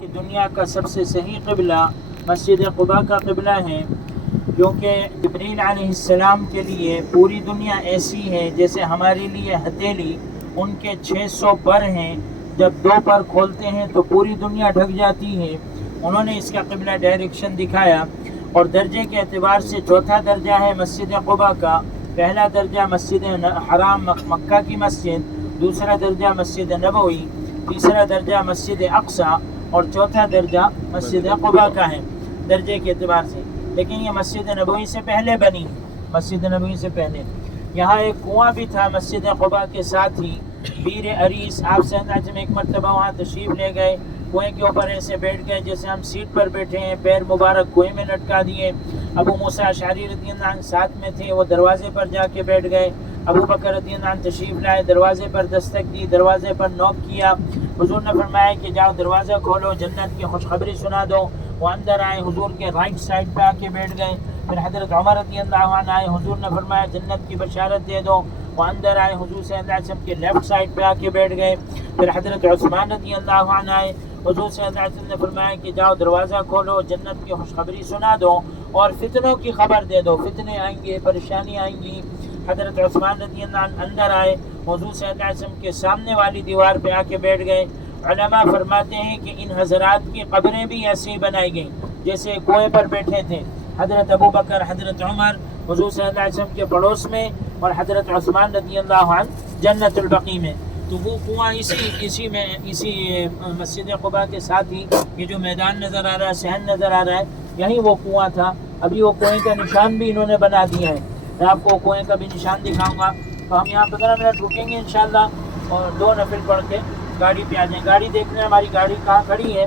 کہ دنیا کا سب سے صحیح قبلہ مسجد قباء کا قبلہ ہے، کیونکہ جبریل علیہ السلام کے لیے پوری دنیا ایسی ہے جیسے ہمارے لیے ہتھیلی، ان کے 600 پر ہیں، جب 2 پر کھولتے ہیں تو پوری دنیا ڈھک جاتی ہے۔ انہوں نے اس کا قبلہ ڈائریکشن دکھایا، اور درجے کے اعتبار سے چوتھا درجہ ہے مسجد قباء کا۔ پہلا درجہ مسجد حرام مکہ کی مسجد، دوسرا درجہ مسجد نبوی، تیسرا درجہ مسجد اقصی، اور چوتھا درجہ مسجد قباء کا ہے درجے کے اعتبار سے۔ لیکن یہ مسجد نبوی سے پہلے بنی، مسجد نبوی سے پہلے۔ یہاں ایک کنواں بھی تھا مسجد قباء کے ساتھ ہی، بیر عریس۔ آپ صلی اللہ علیہ وسلم ایک مرتبہ وہاں تشریف لے گئے، کنویں کے اوپر ایسے بیٹھ گئے جیسے ہم سیٹ پر بیٹھے ہیں، پیر مبارک کنویں میں لٹکا دیے۔ ابو موسیٰ اشعری رضی اللہ عنہ ساتھ میں تھے، وہ دروازے پر جا کے بیٹھ گئے۔ ابو بکر رضی اللہ عنہ تشریف لائے، دروازے پر دستک دی، دروازے پر نوک کیا۔ حضور نے فرمایا کہ جاؤ دروازہ کھولو، جنت کی خوشخبری سنا دو۔ وہ اندر آئے، حضور کے رائٹ سائڈ پہ آ کے بیٹھ گئے۔ پھر حضرت عمر رضی اللہ عنہ آئے، حضور نے فرمایا جنت کی بشارت دے دو۔ وہ اندر آئے، حضور صلی اللہ علیہ وسلم کے لیفٹ سائڈ پہ آ کے بیٹھ گئے۔ پھر حضرت عثمان رضی اللہ عنہ آئے، حضور صلی اللہ علیہ وسلم نے فرمایا کہ جاؤ دروازہ کھولو، جنت کی خوشخبری سنا دو اور فتنوں کی خبر دے دو، فتنے آئیں گے، پریشانی آئیں گی۔ حضرت عثمان رضی اللہ عنہ اندر آئے، حضور صلی اللہ علیہ وسلم کے سامنے والی دیوار پہ آ کے بیٹھ گئے۔ علماء فرماتے ہیں کہ ان حضرات کی قبریں بھی ایسی بنائی گئیں جیسے کنویں پر بیٹھے تھے۔ حضرت ابو بکر، حضرت عمر حضور صلی اللہ علیہ وسلم کے پڑوس میں، اور حضرت عثمان رضی اللہ عنہ جنت البقیع میں۔ تو وہ کنواں اسی مسجد قباء کے ساتھ ہی، یہ جو میدان نظر آ رہا ہے، صحن نظر آ رہا ہے، یہیں وہ کنواں تھا۔ ابھی وہ کنویں کا نشان بھی انہوں نے بنا دیا ہے، میں آپ کو کنویں کا بھی نشان دکھاؤں گا۔ تو ہم یہاں 15 منٹ رکیں گے انشاءاللہ، اور 2 نفل پڑھ کے گاڑی پہ آ جائیں۔ گاڑی دیکھنا ہے ہماری گاڑی کہاں کھڑی ہے،